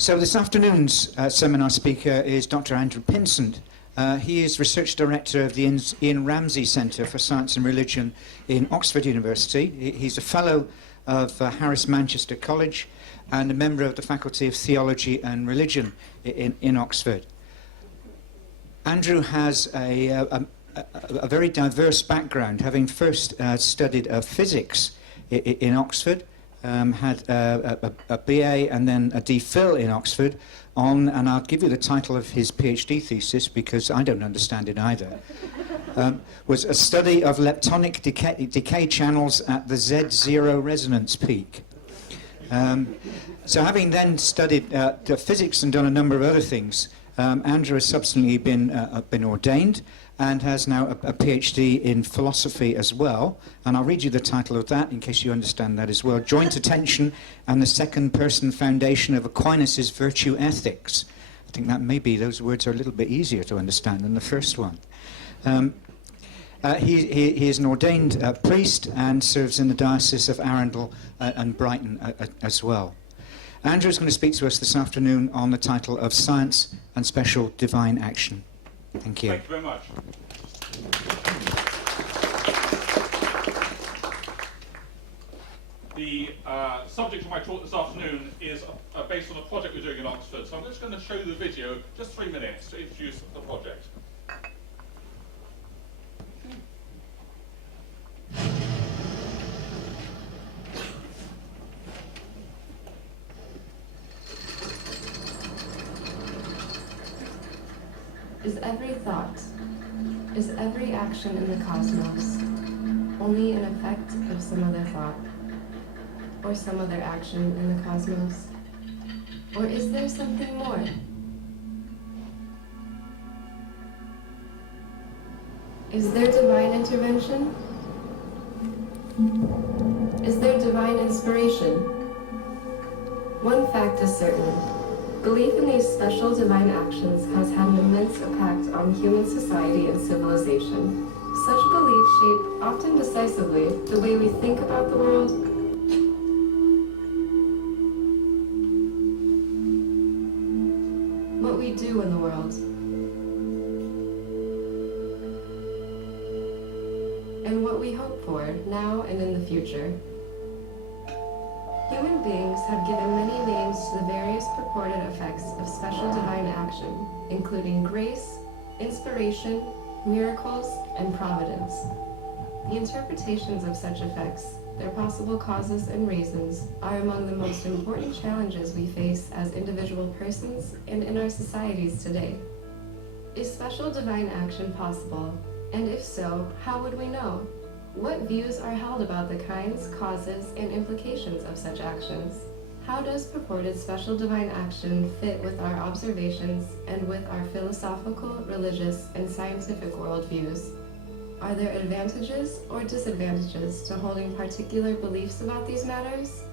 So this afternoon's seminar speaker is Dr. Andrew Pinsent. He is Research Director of the Ian Ramsay Centre for Science and Religion in Oxford University. He's a Fellow of Harris Manchester College and a member of the Faculty of Theology and Religion in Oxford. Andrew has a very diverse background, having first studied physics in Oxford, had a BA and then a DPhil in Oxford on, and I'll give you the title of his PhD thesis because I don't understand it either, was a study of leptonic decay channels at the Z0 resonance peak. So having then studied physics and done a number of other things, Andrew has subsequently been ordained and has now a PhD in philosophy as well. And I'll read you the title of that in case you understand that as well. Joint Attention and the Second Person Foundation of Aquinas' Virtue Ethics. I think that maybe those words are a little bit easier to understand than the first one. He is an ordained priest and serves in the Diocese of Arundel and Brighton as well. Andrew is going to speak to us this afternoon on the title of Science and Special Divine Action. Thank you. Thank you very much. The subject of my talk this afternoon is based on a project we're doing in Oxford. So I'm just going to show you the video, just 3 minutes, to introduce the project. Is every thought, is every action in the cosmos only an effect of some other thought or some other action in the cosmos? Or is there something more? Is there divine intervention? Is there divine inspiration? One fact is certain. Belief in these special divine actions has had an immense impact on human society and civilization. Such beliefs shape, often decisively, the way we think about the world, what we do in the world, and what we hope for now and in the future. Human beings have given many names to the various purported effects of special divine action, including grace, inspiration, miracles, and providence. The interpretations of such effects, their possible causes and reasons, are among the most important challenges we face as individual persons and in our societies today. Is special divine action possible? And if so, how would we know? What views are held about the kinds, causes, and implications of such actions? How does purported special divine action fit with our observations and with our philosophical, religious, and scientific worldviews? Are there advantages or disadvantages to holding particular beliefs about these matters?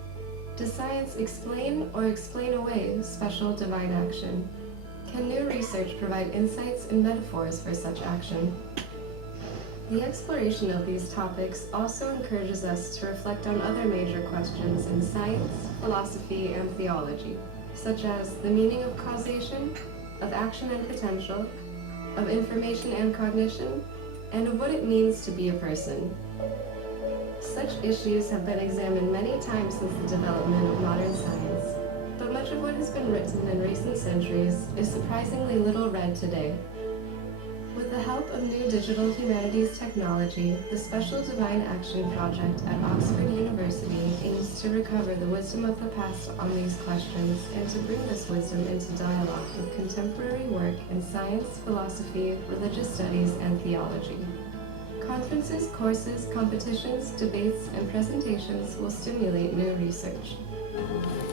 Does science explain or explain away special divine action? Can new research provide insights and metaphors for such action? The exploration of these topics also encourages us to reflect on other major questions in science, philosophy, and theology, such as the meaning of causation, of action and potential, of information and cognition, and of what it means to be a person. Such issues have been examined many times since the development of modern science, but much of what has been written in recent centuries is surprisingly little read today. With the help of new digital humanities technology, the Special Divine Action Project at Oxford University aims to recover the wisdom of the past on these questions and to bring this wisdom into dialogue with contemporary work in science, philosophy, religious studies, and theology. Conferences, courses, competitions, debates, and presentations will stimulate new research.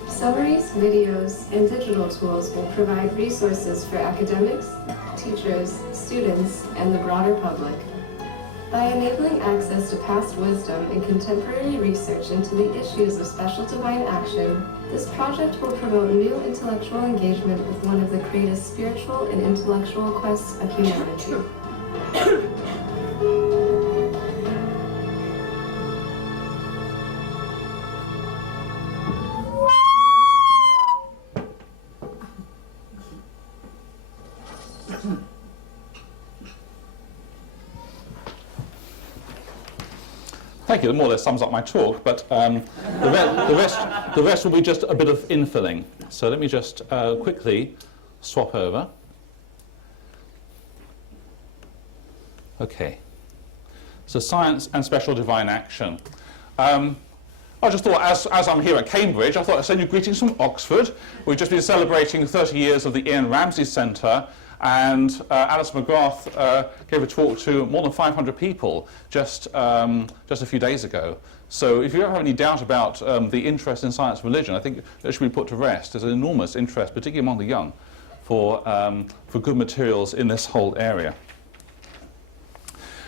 Summaries, videos, and digital tools will provide resources for academics, teachers, students, and the broader public. By enabling access to past wisdom and contemporary research into the issues of special divine action, this project will promote new intellectual engagement with one of the greatest spiritual and intellectual quests of humanity. Thank you. That more or less sums up my talk, but the rest will be just a bit of infilling. So let me just quickly swap over. Okay. So science and special divine action. I just thought, as I'm here at Cambridge, I thought I'd send you greetings from Oxford. We've just been celebrating 30 years of the Ian Ramsay Centre, and Alice McGrath gave a talk to more than 500 people just a few days ago. So if you ever have any doubt about the interest in science and religion, I think that should be put to rest. There's an enormous interest, particularly among the young, for good materials in this whole area.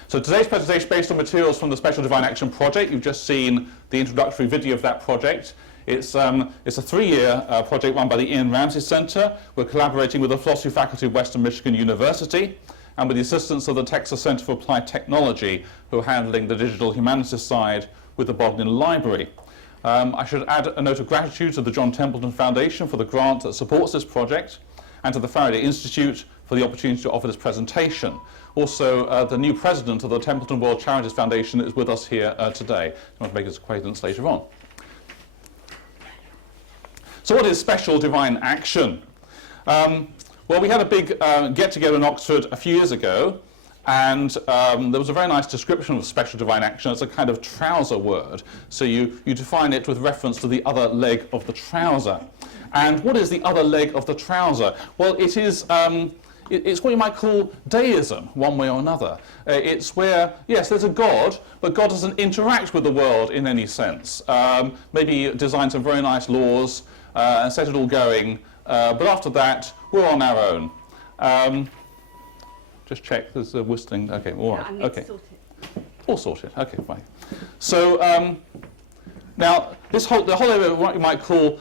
So today's presentation is based on materials from the Special Divine Action Project. You've just seen the introductory video of that project. It's a 3-year project run by the Ian Ramsay Centre. We're collaborating with the Philosophy Faculty of Western Michigan University and with the assistance of the Texas Center for Applied Technology, who are handling the digital humanities side with the Bodleian Library. I should add a note of gratitude to the John Templeton Foundation for the grant that supports this project, and to the Faraday Institute for the opportunity to offer this presentation. Also, the new president of the Templeton World Charities Foundation is with us here today. I want to make his acquaintance later on. So what is special divine action? Well, we had a big get-together in Oxford a few years ago, and there was a very nice description of special divine action as a kind of trouser word. So you define it with reference to the other leg of the trouser. And what is the other leg of the trouser? Well, it is it's what you might call deism, one way or another. It's where, yes, there's a God, but God doesn't interact with the world in any sense. Maybe design some very nice laws and set it all going, but after that, we're on our own. Just check, there's a whistling. Okay, all right. Okay. All sorted. Okay, fine. So now, the whole area of what you might call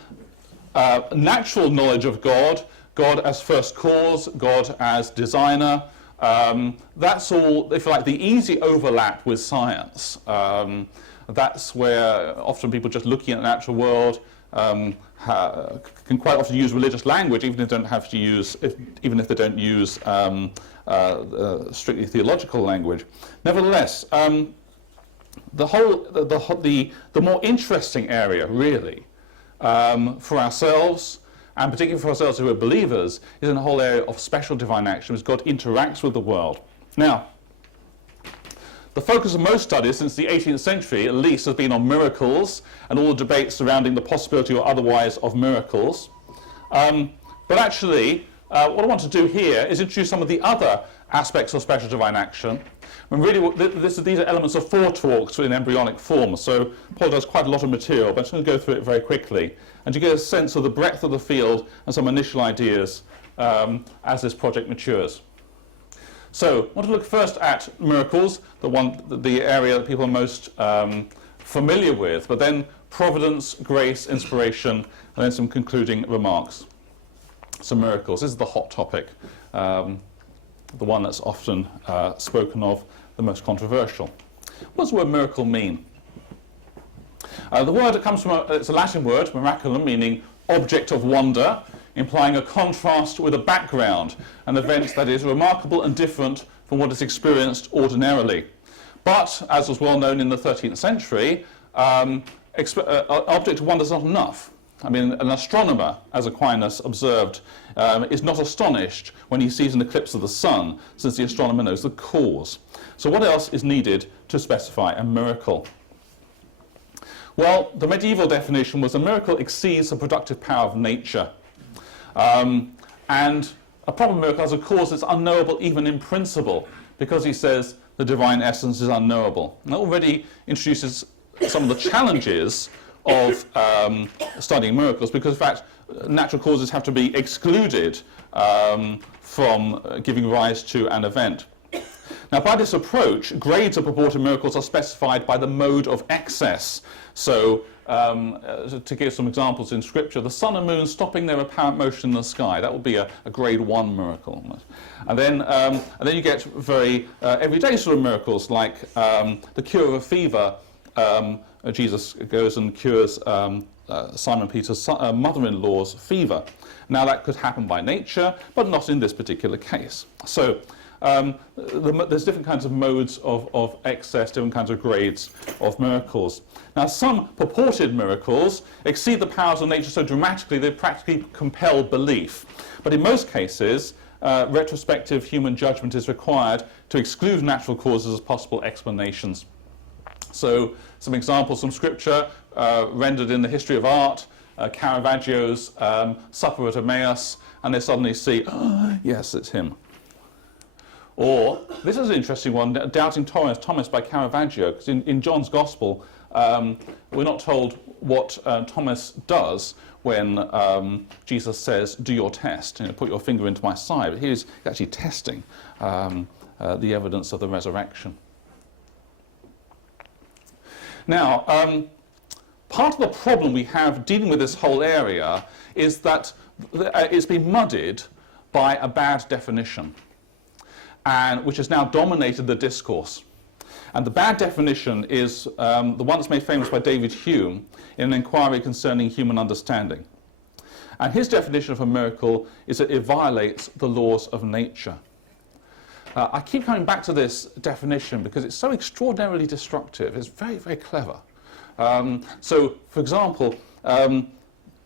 natural knowledge of God, God as first cause, God as designer, that's all, if you like, the easy overlap with science. That's where often people just looking at the natural world can quite often use religious language, even if they don't have to use, even if they don't use strictly theological language. Nevertheless, the more interesting area, really, for ourselves, and particularly for ourselves who are believers, is in the whole area of special divine action, as God interacts with the world. Now, the focus of most studies since the 18th century, at least, has been on miracles and all the debates surrounding the possibility or otherwise of miracles. But actually, what I want to do here is introduce some of the other aspects of special divine action. And really, these are elements of 4 talks in embryonic form, so Paul does quite a lot of material, but I'm just going to go through it very quickly, and to get a sense of the breadth of the field and some initial ideas as this project matures. So, I want to look first at miracles, the area that people are most familiar with, but then providence, grace, inspiration, and then some concluding remarks. So miracles, this is the hot topic, the one that's often spoken of, the most controversial. What does the word miracle mean? The word comes from, it's a Latin word, miraculum, meaning object of wonder, implying a contrast with a background, an event that is remarkable and different from what is experienced ordinarily. But, as was well known in the 13th century, object of wonder is not enough. I mean, an astronomer, as Aquinas observed, is not astonished when he sees an eclipse of the sun, since the astronomer knows the cause. So what else is needed to specify a miracle? Well, the medieval definition was a miracle exceeds the productive power of nature. And a proper miracle has a cause that's unknowable even in principle, because he says the divine essence is unknowable. And that already introduces some of the challenges of studying miracles, because in fact natural causes have to be excluded from giving rise to an event. Now, by this approach, grades of purported miracles are specified by the mode of excess. So, to give some examples in Scripture, the sun and moon stopping their apparent motion in the sky, that would be a grade 1 miracle. And then you get very everyday sort of miracles, like the cure of a fever. Jesus goes and cures Simon Peter's mother-in-law's fever. Now, that could happen by nature, but not in this particular case. So, there's different kinds of modes of excess, different kinds of grades of miracles. Now, some purported miracles exceed the powers of nature so dramatically they practically compel belief. But in most cases, retrospective human judgment is required to exclude natural causes as possible explanations. So, some examples from scripture rendered in the history of art, Caravaggio's Supper at Emmaus, and they suddenly see, oh, yes, it's him. Or, this is an interesting one, Doubting Thomas by Caravaggio, because in John's Gospel, we're not told what Thomas does when Jesus says, do your test, put your finger into my side. But he's actually testing the evidence of the resurrection. Now, part of the problem we have dealing with this whole area is that it's been muddied by a bad definition, and which has now dominated the discourse. And the bad definition is the one that's made famous by David Hume in an inquiry concerning human understanding. And his definition of a miracle is that it violates the laws of nature. I keep coming back to this definition because it's so extraordinarily destructive. It's very, very clever. So, for example,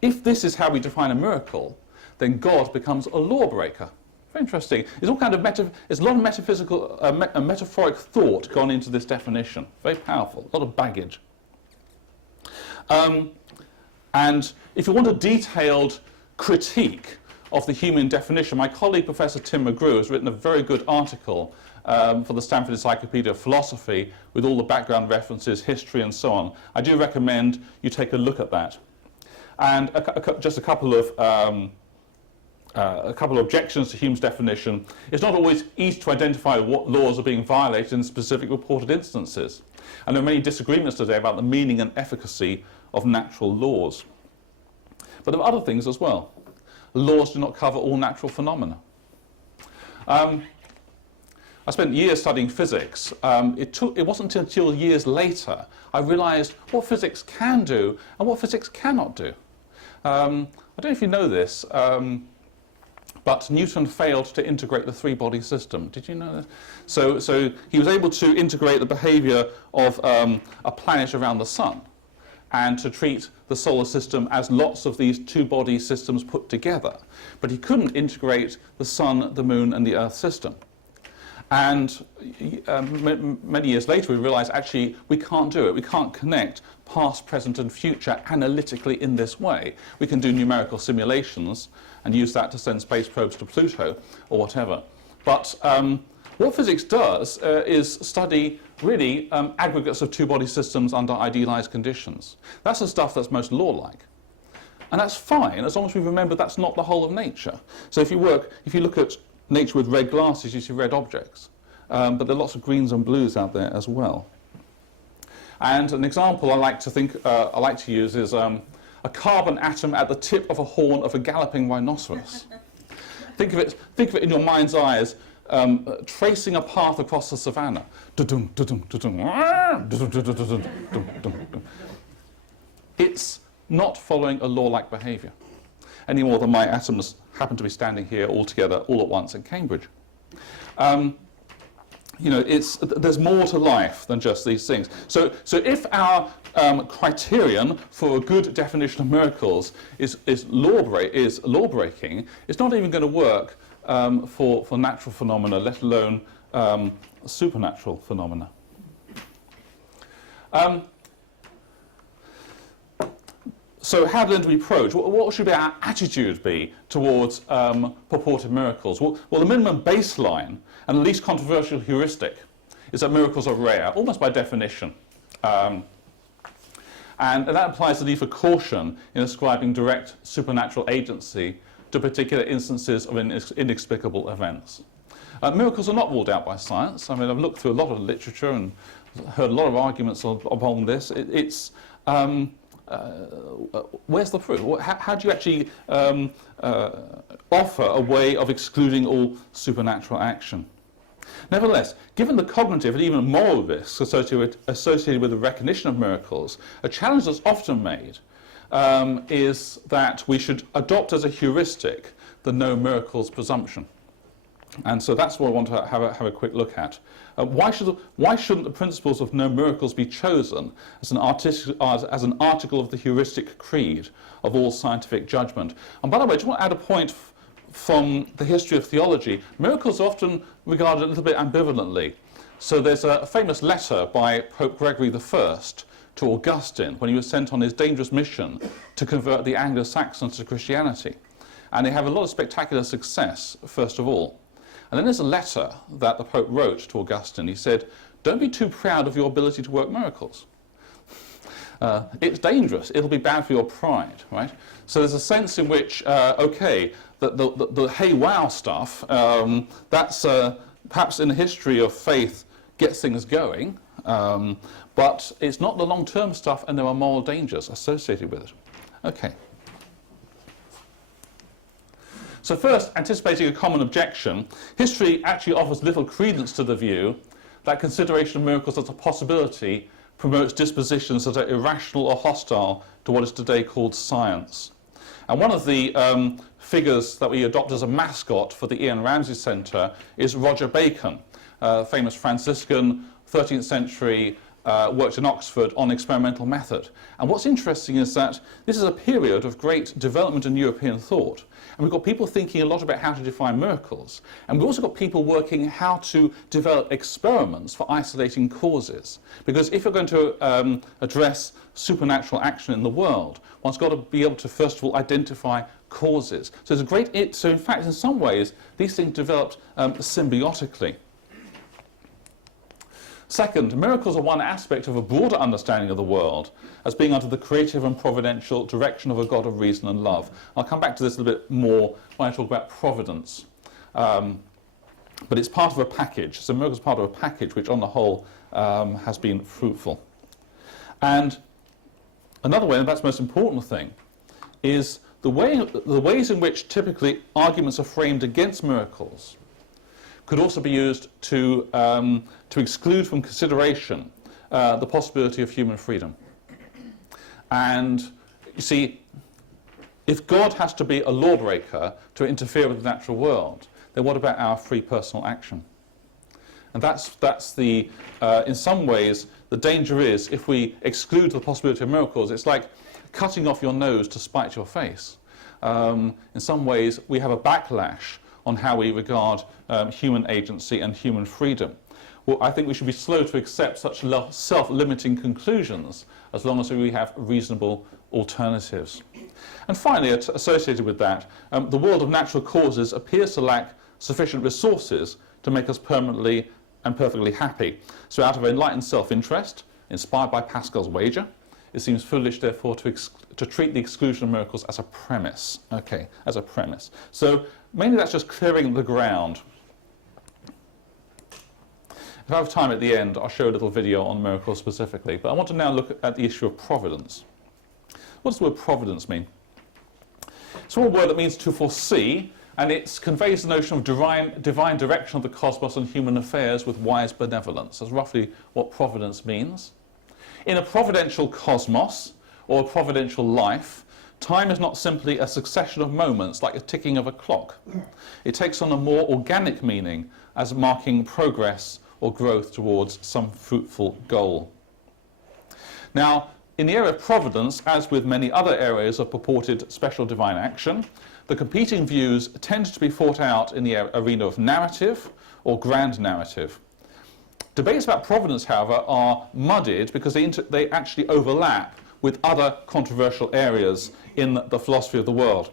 if this is how we define a miracle, then God becomes a lawbreaker. Very interesting. There's all kind of there's a lot of metaphysical, metaphoric thought gone into this definition. Very powerful. A lot of baggage. And if you want a detailed critique of the human definition, my colleague Professor Tim McGrew has written a very good article for the Stanford Encyclopedia of Philosophy with all the background references, history and so on. I do recommend you take a look at that. And just a couple of objections to Hume's definition. It's not always easy to identify what laws are being violated in specific reported instances. And there are many disagreements today about the meaning and efficacy of natural laws. But there are other things as well. Laws do not cover all natural phenomena. I spent years studying physics. It wasn't until years later I realized what physics can do and what physics cannot do. I don't know if you know this, but Newton failed to integrate the three-body system. Did you know that? So he was able to integrate the behavior of a planet around the sun and to treat the solar system as lots of these two-body systems put together. But he couldn't integrate the sun, the moon, and the Earth system. And many years later, we realized actually we can't do it. We can't connect past, present, and future analytically in this way. We can do numerical simulations and use that to send space probes to Pluto or whatever. But what physics does is study really aggregates of two-body systems under idealized conditions. That's the stuff that's most law-like. And that's fine, as long as we remember that's not the whole of nature. So if you look at nature with red glasses, you see red objects. But there are lots of greens and blues out there as well. And an example I like to use is a carbon atom at the tip of a horn of a galloping rhinoceros. Think of it in your mind's eye as tracing a path across the savannah. It's not following a law-like behavior, any more than my atoms happen to be standing here all together all at once in Cambridge. There's more to life than just these things. So if our criterion for a good definition of miracles is law-breaking, it's not even going to work for natural phenomena, let alone supernatural phenomena. So how then do we approach? What should our attitude be towards purported miracles? Well, the minimum baseline and the least controversial heuristic is that miracles are rare, almost by definition. And that implies the need for caution in ascribing direct supernatural agency to particular instances of inexplicable events. Miracles are not ruled out by science. I mean, I've looked through a lot of literature and heard a lot of arguments upon this. Where's the proof? How do you actually offer a way of excluding all supernatural action? Nevertheless, given the cognitive and even moral risks associated with the recognition of miracles, a challenge that's often made is that we should adopt as a heuristic the no miracles presumption. And so that's what I want to have a quick look at. Why shouldn't the principles of no miracles be chosen as an article of the heuristic creed of all scientific judgment? And by the way, I just want to add a point from the history of theology. Miracles are often regarded a little bit ambivalently. So there's a famous letter by Pope Gregory I to Augustine when he was sent on his dangerous mission to convert the Anglo-Saxons to Christianity. And they have a lot of spectacular success, first of all. And then there's a letter that the Pope wrote to Augustine. He said, don't be too proud of your ability to work miracles. It's dangerous. It'll be bad for your pride, right? So there's a sense in which, okay, the hey wow stuff, that's perhaps in the history of faith gets things going, but it's not the long-term stuff, and there are moral dangers associated with it. Okay. So first, anticipating a common objection, history actually offers little credence to the view that consideration of miracles as a possibility promotes dispositions that are irrational or hostile to what is today called science. And one of the figures that we adopt as a mascot for the Ian Ramsey Centre is Roger Bacon, famous Franciscan, 13th century, worked in Oxford on experimental method. And what's interesting is that this is a period of great development in European thought. And we've got people thinking a lot about how to define miracles. And we've also got people working how to develop experiments for isolating causes. Because if you're going to address supernatural action in the world, one's got to be able to, first of all, identify causes. So there's a great... So in fact, in some ways, these things developed symbiotically. Second, miracles are one aspect of a broader understanding of the world as being under the creative and providential direction of a God of reason and love. I'll come back to this a little bit more when I talk about providence. But it's part of a package. So miracles are part of a package which, on the whole, has been fruitful. And another way, and that's the most important thing, is the ways in which typically arguments are framed against miracles could also be used to exclude from consideration the possibility of human freedom. And you see, if God has to be a lawbreaker to interfere with the natural world, then what about our free personal action? And that's the, in some ways, the danger is if we exclude the possibility of miracles, it's like cutting off your nose to spite your face. In some ways, we have a backlash on how we regard human agency and human freedom. Well, I think we should be slow to accept such self-limiting conclusions as long as we have reasonable alternatives. And finally, associated with that, the world of natural causes appears to lack sufficient resources to make us permanently and perfectly happy. So out of enlightened self-interest, inspired by Pascal's wager, it seems foolish, therefore, to treat the exclusion of miracles as a premise. Okay, as a premise. So mainly that's just clearing the ground. If I have time at the end, I'll show a little video on miracles specifically. But I want to now look at the issue of providence. What does the word providence mean? It's a word that means to foresee, and it conveys the notion of divine direction of the cosmos and human affairs with wise benevolence. That's roughly what providence means. In a providential cosmos, or a providential life, time is not simply a succession of moments like a ticking of a clock. It takes on a more organic meaning as marking progress or growth towards some fruitful goal. Now, in the area of providence, as with many other areas of purported special divine action, the competing views tend to be fought out in the arena of narrative or grand narrative. Debates about providence, however, are muddied because they actually overlap with other controversial areas in the philosophy of the world.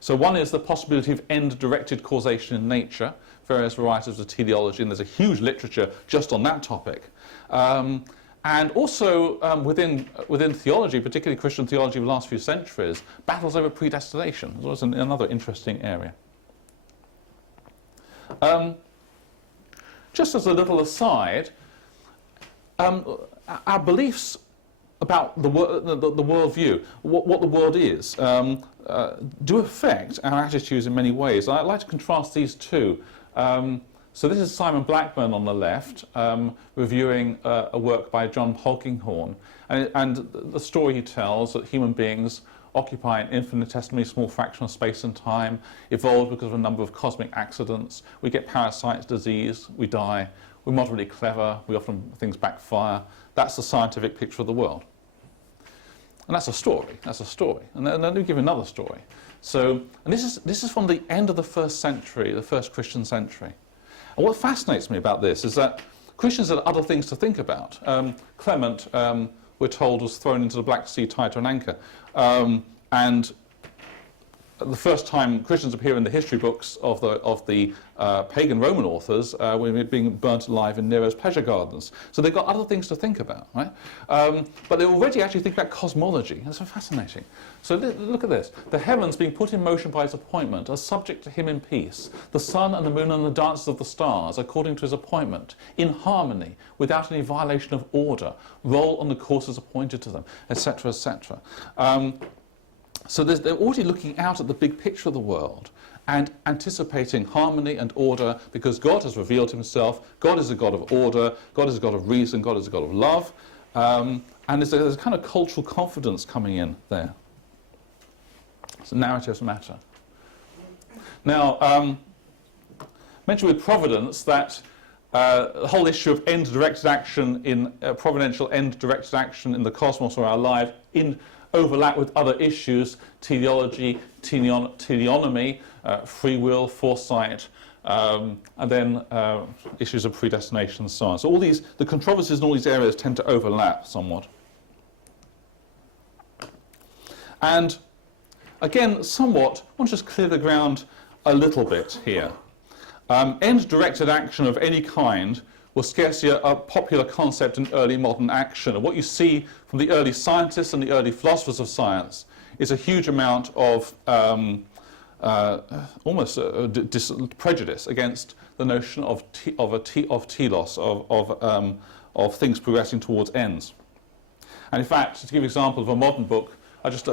So one is the possibility of end-directed causation in nature, various varieties of teleology, and there's a huge literature just on that topic. And also within theology, particularly Christian theology of the last few centuries, battles over predestination is another interesting area. Just as a little aside, our beliefs about the worldview, what the world is, do affect our attitudes in many ways. I'd like to contrast these two. So this is Simon Blackburn on the left, reviewing a work by John Polkinghorne, and the story he tells that human beings occupy an infinitesimally small fraction of space and time, evolved because of a number of cosmic accidents. We get parasites, disease, we die. We're moderately clever, things backfire. That's the scientific picture of the world. And that's a story. And then let me give you another story. So, and this is from the end of the first century, the first Christian century. And what fascinates me about this is that Christians had other things to think about. Clement, we're told, was thrown into the Black Sea tied to an anchor. And the first time Christians appear in the history books of the pagan Roman authors, were being burnt alive in Nero's pleasure gardens. So they've got other things to think about, right? But they already actually think about cosmology. That's so fascinating. So look at this. The heavens being put in motion by his appointment are subject to him in peace. The sun and the moon and the dances of the stars, according to his appointment, in harmony, without any violation of order, roll on the courses appointed to them, etc., etc. So they're already looking out at the big picture of the world and anticipating harmony and order because God has revealed himself. God is a God of order. God is a God of reason. God is a God of love. And there's a kind of cultural confidence coming in there. So narratives matter. Now, mentioned with providence that the whole issue of end-directed action in providential end-directed action in the cosmos or our life in overlap with other issues, teleology, teleonomy, free will, foresight, and then issues of predestination and so on. So all these, the controversies in all these areas tend to overlap somewhat. And again, somewhat, I want to just clear the ground a little bit here. End-directed action of any kind was scarcely a popular concept in early modern action. And what you see from the early scientists and the early philosophers of science is a huge amount of almost prejudice against the notion of telos, of things progressing towards ends. And in fact, to give you an example of a modern book, I just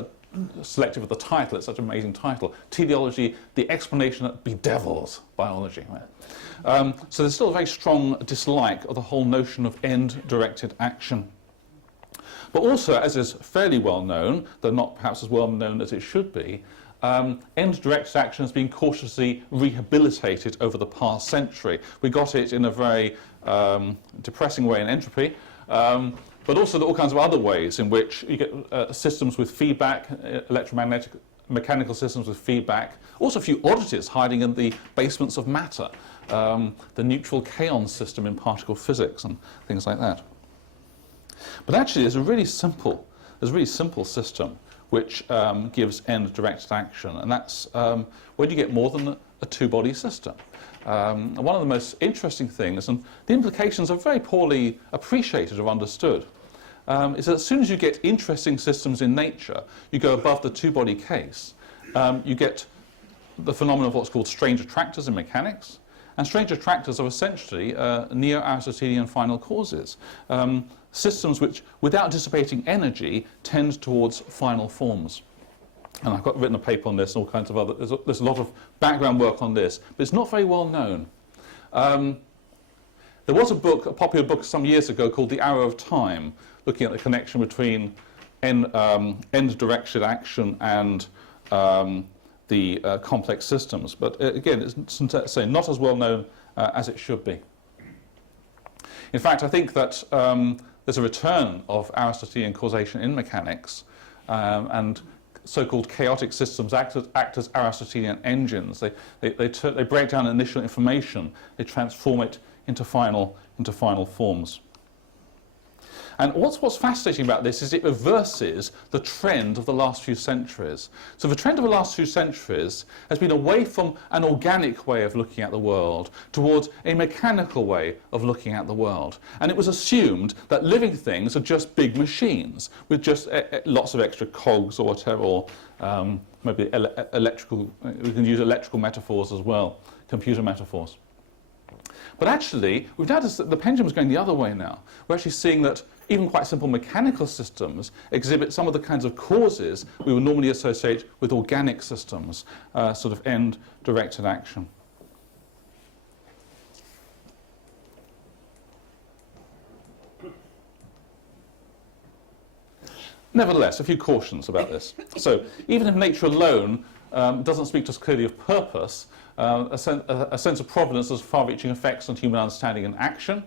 selected with the title, it's such an amazing title, Teleology, the explanation that bedevils biology. Right? So there's still a very strong dislike of the whole notion of end-directed action. But also, as is fairly well known, though not perhaps as well known as it should be, end-directed action has been cautiously rehabilitated over the past century. We got it in a very depressing way in entropy, but also all kinds of other ways in which you get systems with feedback, electromagnetic, mechanical systems with feedback. Also a few oddities hiding in the basements of matter, the neutral kaon system in particle physics and things like that. But actually there's a really simple system which gives end-directed action, and that's when you get more than a two-body system. And one of the most interesting things, and the implications are very poorly appreciated or understood, is that as soon as you get interesting systems in nature, you go above the two-body case. You get the phenomenon of what's called strange attractors in mechanics, and strange attractors are essentially neo-Aristotelian final causes. Systems which, without dissipating energy, tend towards final forms. And I've written a paper on this and all kinds of other, there's a lot of background work on this, but it's not very well known. There was a popular book some years ago called The Arrow of Time, looking at the connection between end-directed action and the complex systems. But again, it's not as well known as it should be. In fact, I think that there's a return of Aristotelian causation in mechanics, and so-called chaotic systems act as Aristotelian engines. They break down initial information, they transform it into final forms. And what's fascinating about this is it reverses the trend of the last few centuries. So the trend of the last few centuries has been away from an organic way of looking at the world towards a mechanical way of looking at the world. And it was assumed that living things are just big machines with just lots of extra cogs or whatever, or maybe electrical, we can use electrical metaphors as well, computer metaphors. But actually, we've noticed that the pendulum is going the other way now. We're actually seeing that even quite simple mechanical systems exhibit some of the kinds of causes we would normally associate with organic systems, sort of end-directed action. Nevertheless, a few cautions about this. So, even if nature alone doesn't speak to us clearly of purpose, a sense of providence has far-reaching effects on human understanding and action,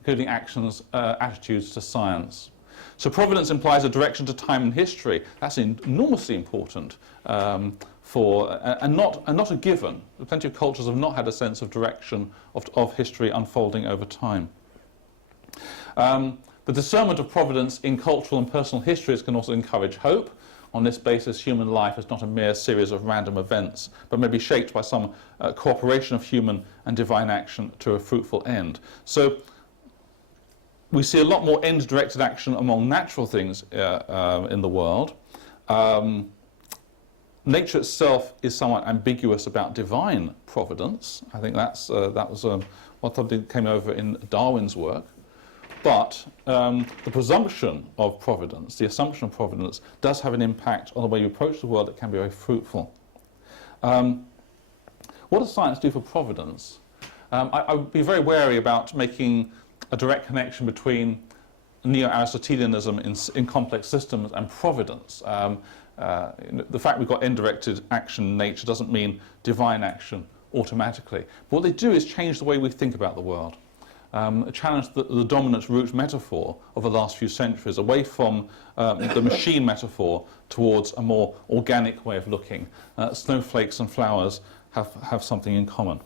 including attitudes to science. So providence implies a direction to time and history. That's enormously important and not a given. Plenty of cultures have not had a sense of direction of history unfolding over time. The discernment of providence in cultural and personal histories can also encourage hope. On this basis, human life is not a mere series of random events, but may be shaped by some cooperation of human and divine action to a fruitful end. So we see a lot more end-directed action among natural things in the world. Nature itself is somewhat ambiguous about divine providence. I think that was what something came over in Darwin's work. But the presumption of providence, the assumption of providence, does have an impact on the way you approach the world that can be very fruitful. What does science do for providence? I would be very wary about making a direct connection between neo-Aristotelianism in complex systems and providence. The fact we've got end-directed action in nature doesn't mean divine action automatically. But what they do is change the way we think about the world. Challenge the dominant root metaphor of the last few centuries, away from the machine metaphor towards a more organic way of looking. Snowflakes and flowers have something in common.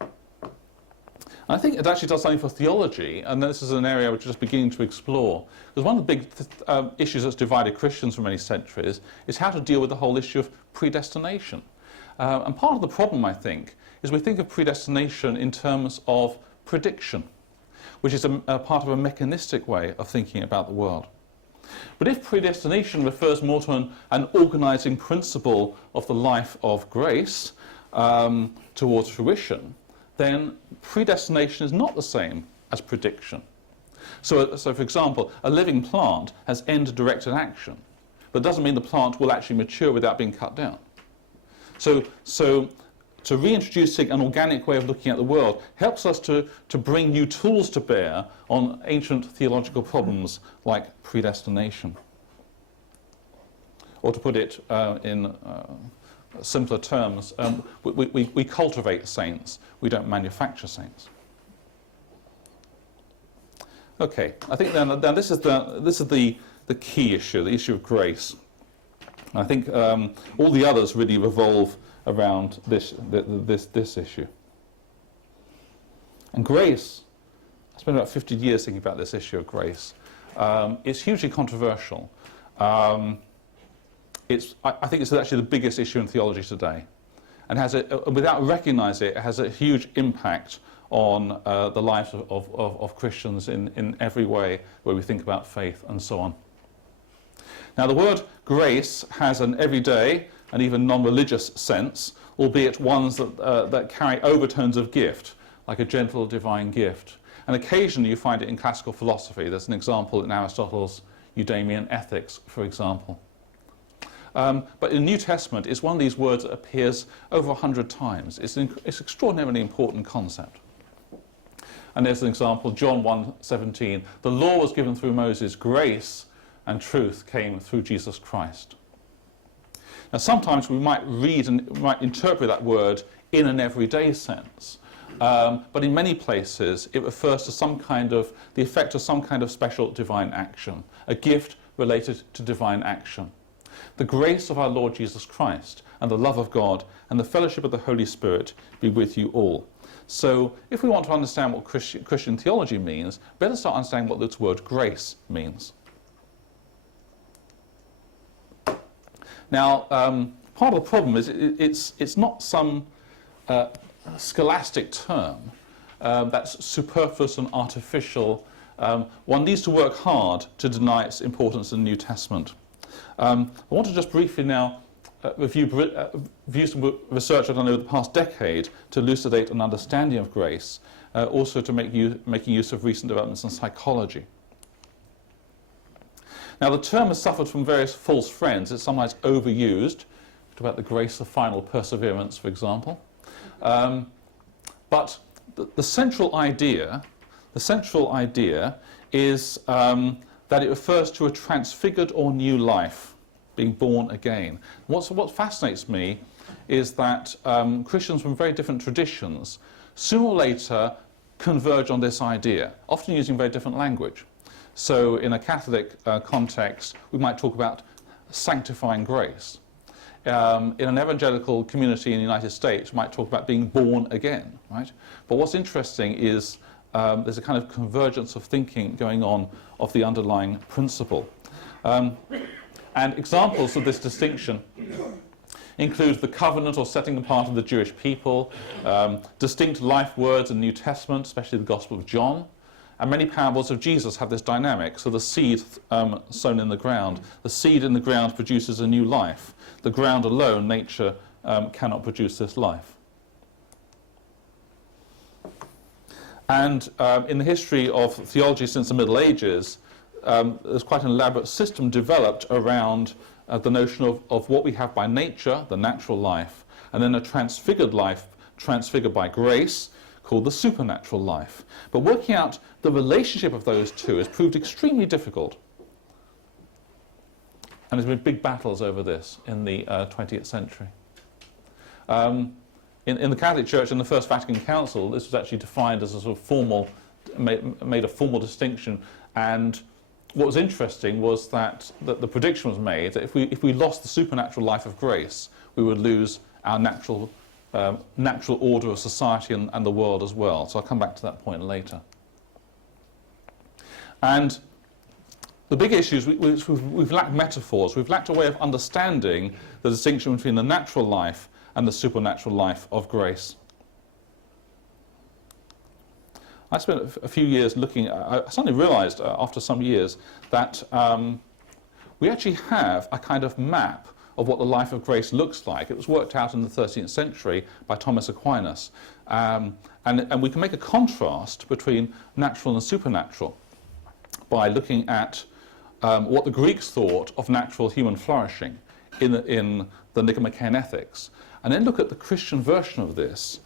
And I think it actually does something for theology, and this is an area which is just beginning to explore. Because one of the big issues that's divided Christians for many centuries is how to deal with the whole issue of predestination. And part of the problem, I think, is we think of predestination in terms of prediction, which is a part of a mechanistic way of thinking about the world. But if predestination refers more to an organising principle of the life of grace towards fruition, then predestination is not the same as prediction. So for example, a living plant has end-directed action, but it doesn't mean the plant will actually mature without being cut down. So reintroducing an organic way of looking at the world helps us to bring new tools to bear on ancient theological problems like predestination. Or to put it in simpler terms, we cultivate saints, we don't manufacture saints. Okay, I think then this is the key issue, the issue of grace. I think all the others really revolve around this issue. And grace, I spent about 50 years thinking about this issue of grace. It's hugely controversial. I think it's actually the biggest issue in theology today. And without recognizing it, it has a huge impact on the lives of Christians in every way where we think about faith and so on. Now, the word grace has an everyday and even non-religious sense, albeit ones that carry overtones of gift, like a gentle divine gift. And occasionally you find it in classical philosophy. There's an example in Aristotle's Eudemian Ethics, for example. But in the New Testament, it's one of these words that appears over 100 times. It's an extraordinarily important concept. And there's an example, John 1:17. The law was given through Moses, grace and truth came through Jesus Christ. Now, sometimes we might read and might interpret that word in an everyday sense, but in many places it refers to the effect of some kind of special divine action, a gift related to divine action. The grace of our Lord Jesus Christ and the love of God and the fellowship of the Holy Spirit be with you all. So, if we want to understand what Christian theology means, better start understanding what this word grace means. Now, part of the problem is it's not some scholastic term that's superfluous and artificial. One needs to work hard to deny its importance in the New Testament. I want to just briefly now review some research I've done over the past decade to elucidate an understanding of grace, also to making use of recent developments in psychology. Now, the term has suffered from various false friends. It's sometimes overused. Talk about the grace of final perseverance, for example. But the central idea is that it refers to a transfigured or new life, being born again. What fascinates me is that Christians from very different traditions sooner or later converge on this idea, often using very different language. So in a Catholic context, we might talk about sanctifying grace. In an evangelical community in the United States, we might talk about being born again, right? But what's interesting is there's a kind of convergence of thinking going on of the underlying principle. And examples of this distinction include the covenant or setting apart of the Jewish people, distinct life words in the New Testament, especially the Gospel of John, and many parables of Jesus have this dynamic. So the seed sown in the ground, the seed in the ground produces a new life. The ground alone, nature, cannot produce this life. And in the history of theology since the Middle Ages, there's quite an elaborate system developed around the notion of what we have by nature, the natural life, and then a transfigured life, transfigured by grace, called the supernatural life. But working out the relationship of those two has proved extremely difficult. And there's been big battles over this in the 20th century. In the Catholic Church, in the First Vatican Council, this was actually defined as a sort of formal, made a formal distinction. And what was interesting was that the prediction was made that if we lost the supernatural life of grace, we would lose our natural order of society and the world as well. So I'll come back to that point later. And the big issue is we've lacked metaphors. We've lacked a way of understanding the distinction between the natural life and the supernatural life of grace. I spent a few years looking. I suddenly realized after some years that we actually have a kind of map of what the life of grace looks like. It was worked out in the 13th century by Thomas Aquinas. And we can make a contrast between natural and supernatural by looking at what the Greeks thought of natural human flourishing in the Nicomachean Ethics, and then look at the Christian version of this,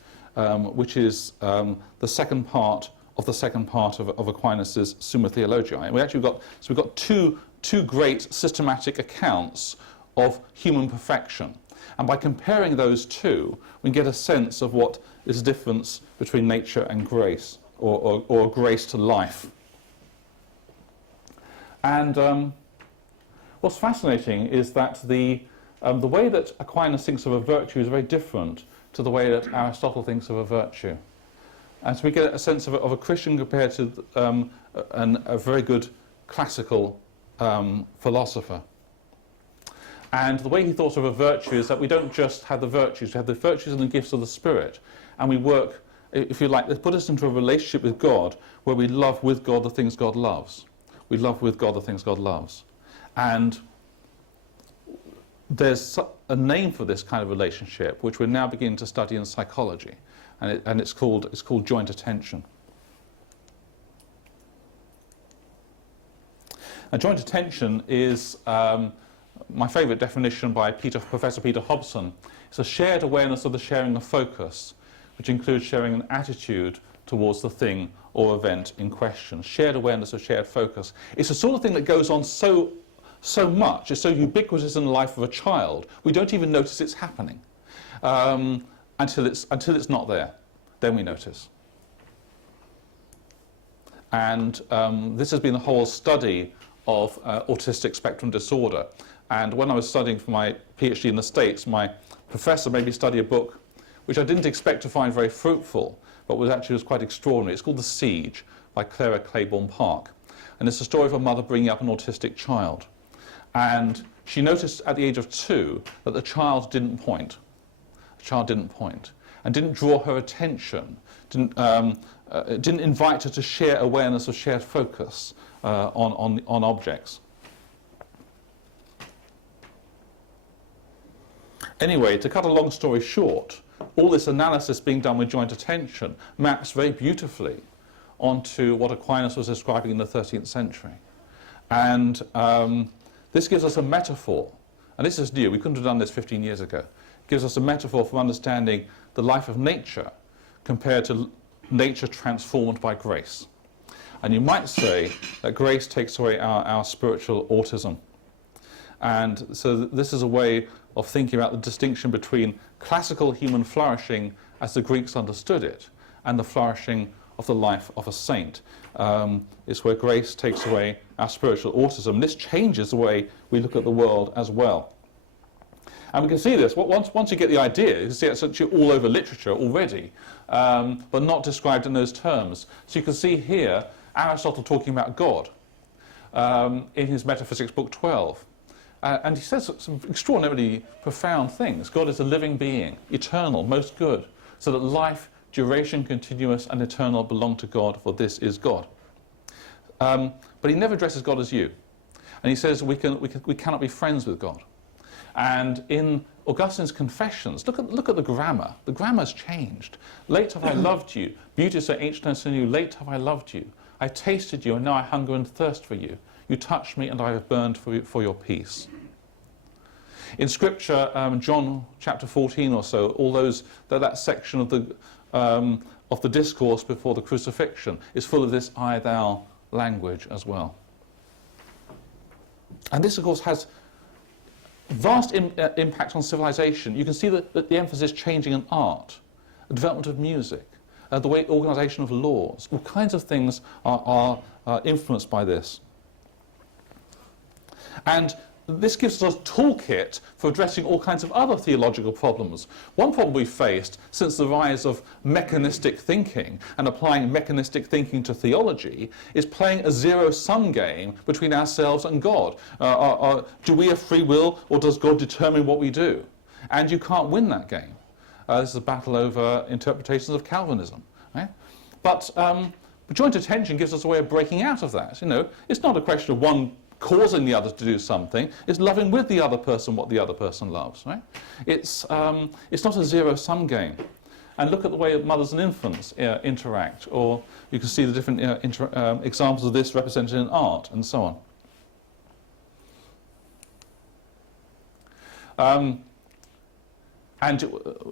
which is the second part of Aquinas' Summa Theologiae. And we've got two great systematic accounts of human perfection, and by comparing those two, we get a sense of what is the difference between nature and grace, or grace to life. And what's fascinating is that the way that Aquinas thinks of a virtue is very different to the way that Aristotle thinks of a virtue. And so we get a sense of a Christian compared to a very good classical philosopher. And the way he thought of a virtue is that we don't just have the virtues, we have the virtues and the gifts of the Spirit. And we work, if you like, put us into a relationship with God where we love with God the things God loves. We love with God the things God loves. And there's a name for this kind of relationship, which we're now beginning to study in psychology, and it's called joint attention. And joint attention is my favourite definition by Professor Peter Hobson. It's a shared awareness of the sharing of focus, which includes sharing an attitude towards the thing or event in question. Shared awareness of shared focus. It's the sort of thing that goes on so much, it's so ubiquitous in the life of a child, we don't even notice it's happening until it's not there. Then we notice. And this has been the whole study of autistic spectrum disorder. And when I was studying for my PhD in the States, my professor made me study a book which I didn't expect to find very fruitful, but was quite extraordinary. It's called The Siege by Clara Claiborne Park. And it's the story of a mother bringing up an autistic child. And she noticed at the age of 2 that the child didn't point. The child didn't point and didn't draw her attention, didn't invite her to share awareness or shared focus on objects. Anyway, to cut a long story short, all this analysis being done with joint attention maps very beautifully onto what Aquinas was describing in the 13th century. And this gives us a metaphor, and this is new, we couldn't have done this 15 years ago. It gives us a metaphor for understanding the life of nature compared to nature transformed by grace. And you might say that grace takes away our spiritual autism. And so this is a way of thinking about the distinction between classical human flourishing as the Greeks understood it and the flourishing of the life of a saint. It's where grace takes away our spiritual autism. This changes the way we look at the world as well. And we can see this, once you get the idea, you can see it's actually all over literature already, but not described in those terms. So you can see here Aristotle talking about God in his Metaphysics, Book 12. And he says some extraordinarily profound things. God is a living being, eternal, most good, so that life, duration, continuous, and eternal belong to God, for this is God. But he never addresses God as you. And he says we cannot be friends with God. And in Augustine's Confessions, look at the grammar. The grammar's changed. Late have I loved you. Beauty so ancient and so new. Late have I loved you. I tasted you, and now I hunger and thirst for you. You touched me, and I have burned for your peace. In Scripture, John chapter 14 or so, all that section of the discourse before the crucifixion is full of this I-thou language as well. And this, of course, has vast impact on civilization. You can see that the emphasis changing in art, the development of music, the way organisation of laws, all kinds of things are influenced by this. And this gives us a toolkit for addressing all kinds of other theological problems. One problem we've faced since the rise of mechanistic thinking and applying mechanistic thinking to theology is playing a zero-sum game between ourselves and God. Do we have free will, or does God determine what we do? And you can't win that game. This is a battle over interpretations of Calvinism. Right? But joint attention gives us a way of breaking out of that. You know, it's not a question of one causing the other to do something. It's loving with the other person what the other person loves. Right? It's not a zero-sum game. And look at the way mothers and infants interact, or you can see the different examples of this represented in art and so on. And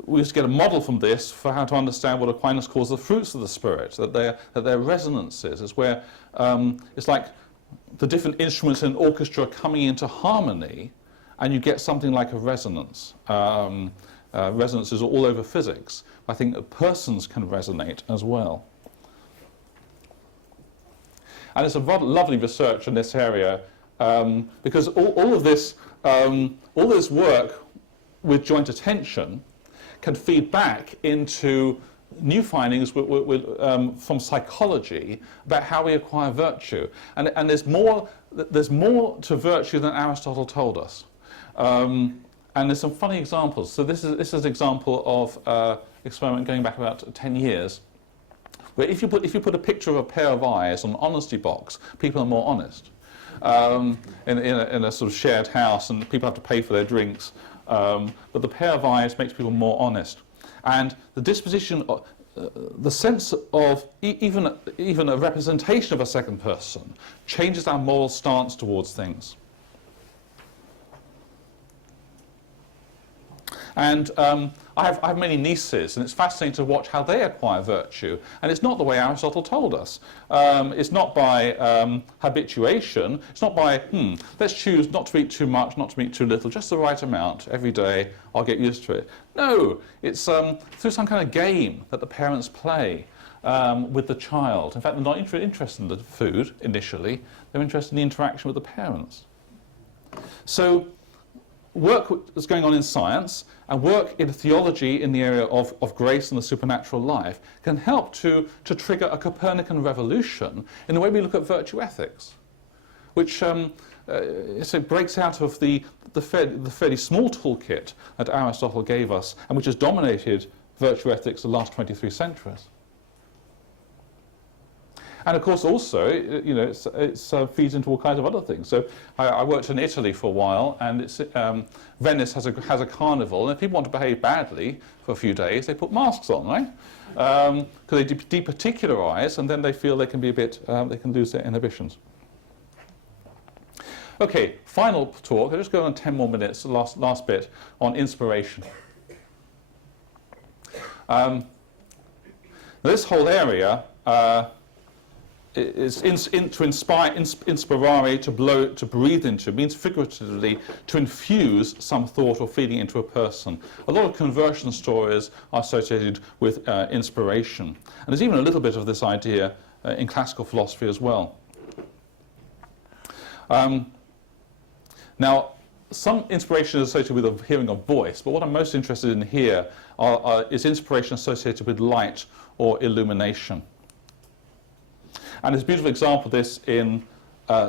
we used to get a model from this for how to understand what Aquinas calls the fruits of the Spirit, that they're resonances. It's where it's like the different instruments in an orchestra coming into harmony, and you get something like a resonance. Resonances are all over physics. I think that persons can resonate as well. And it's a lovely research in this area, because all of this work with joint attention can feed back into new findings from psychology about how we acquire virtue. And there's more to virtue than Aristotle told us. And there's some funny examples. So this is an example of experiment going back about 10 years, where if you put a picture of a pair of eyes on an honesty box, people are more honest. In a sort of shared house, and people have to pay for their drinks. But the pair of eyes makes people more honest. And the disposition, the sense of even a representation of a second person changes our moral stance towards things. And I have many nieces, and it's fascinating to watch how they acquire virtue. And it's not the way Aristotle told us. It's not by habituation. It's not by, let's choose not to eat too much, not to eat too little, just the right amount every day, I'll get used to it. No, it's through some kind of game that the parents play with the child. In fact, they're not interested in the food initially. They're interested in the interaction with the parents. So work that's going on in science and work in theology in the area of grace and the supernatural life can help to trigger a Copernican revolution in the way we look at virtue ethics, which so breaks out of the fairly small toolkit that Aristotle gave us, and which has dominated virtue ethics the last 23 centuries. And of course, also, it feeds into all kinds of other things. So I worked in Italy for a while, and Venice has a carnival, and if people want to behave badly for a few days, they put masks on, right? Because they departicularize, and then they feel they can be they can lose their inhibitions. Okay, final talk. I'll just go on 10 more minutes. Last bit on inspiration. This whole area. to inspire, inspirare, to blow, to breathe into. It means figuratively to infuse some thought or feeling into a person. A lot of conversion stories are associated with inspiration. And there's even a little bit of this idea in classical philosophy as well. Now, some inspiration is associated with the hearing of voice, but what I'm most interested in here is inspiration associated with light or illumination. And there's a beautiful example of this in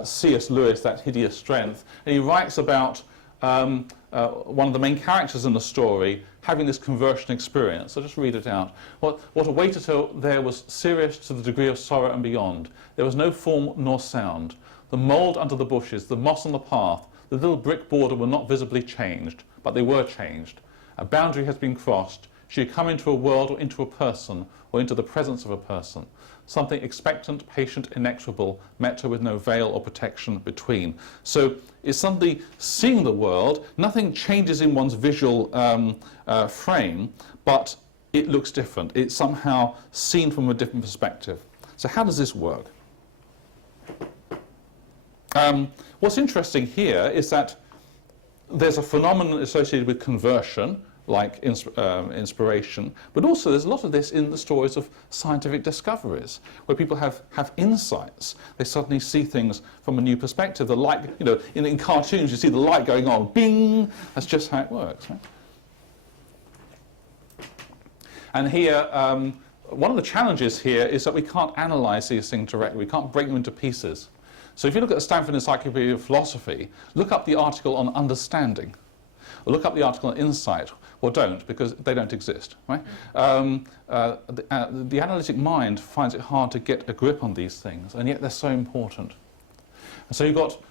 C.S. Lewis, That Hideous Strength. And he writes about one of the main characters in the story having this conversion experience. I'll just read it out. What awaited her there was serious to the degree of sorrow and beyond. There was no form nor sound. The mould under the bushes, the moss on the path, the little brick border were not visibly changed, but they were changed. A boundary has been crossed. She had come into a world or into a person, or into the presence of a person. Something expectant, patient, inexorable met her with no veil or protection between. So it's suddenly seeing the world. Nothing changes in one's visual frame, but it looks different. It's somehow seen from a different perspective. So how does this work? What's interesting here is that there's a phenomenon associated with conversion, like inspiration, but also there's a lot of this in the stories of scientific discoveries, where people have insights. They suddenly see things from a new perspective. The light, you know, in cartoons you see the light going on, bing, that's just how it works. Right? And here, one of the challenges here is that we can't analyze these things directly. We can't break them into pieces. So if you look at the Stanford Encyclopedia of Philosophy, look up the article on understanding, or look up the article on insight, or don't, because they don't exist. Right? The analytic mind finds it hard to get a grip on these things, and yet they're so important. And so you've got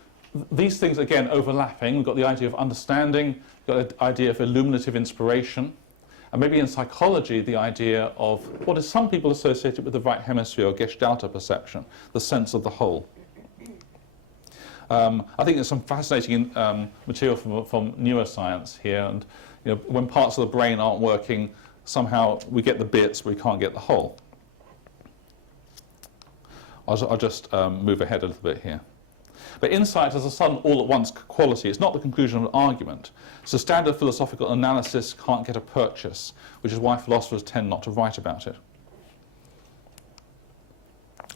these things, again, overlapping. We've got the idea of understanding, you've got the idea of illuminative inspiration, and maybe in psychology, the idea of what is some people associated with the right hemisphere or Gestalter perception, the sense of the whole. I think there's some fascinating material from neuroscience here, and you know, when parts of the brain aren't working, somehow we get the bits, but we can't get the whole. I'll just move ahead a little bit here. But insight is a sudden all-at-once quality. It's not the conclusion of an argument. So standard philosophical analysis can't get a purchase, which is why philosophers tend not to write about it.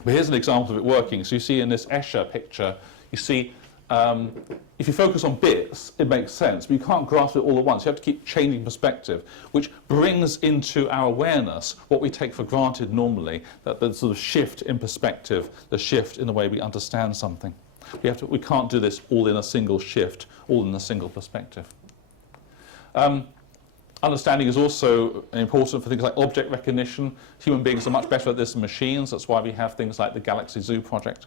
But here's an example of it working. So you see in this Escher picture, you see, if you focus on bits, it makes sense, but you can't grasp it all at once. You have to keep changing perspective, which brings into our awareness what we take for granted normally, that the sort of shift in perspective, the shift in the way we understand something. We can't do this all in a single shift, all in a single perspective. Understanding is also important for things like object recognition. Human beings are much better at this than machines. That's why we have things like the Galaxy Zoo project.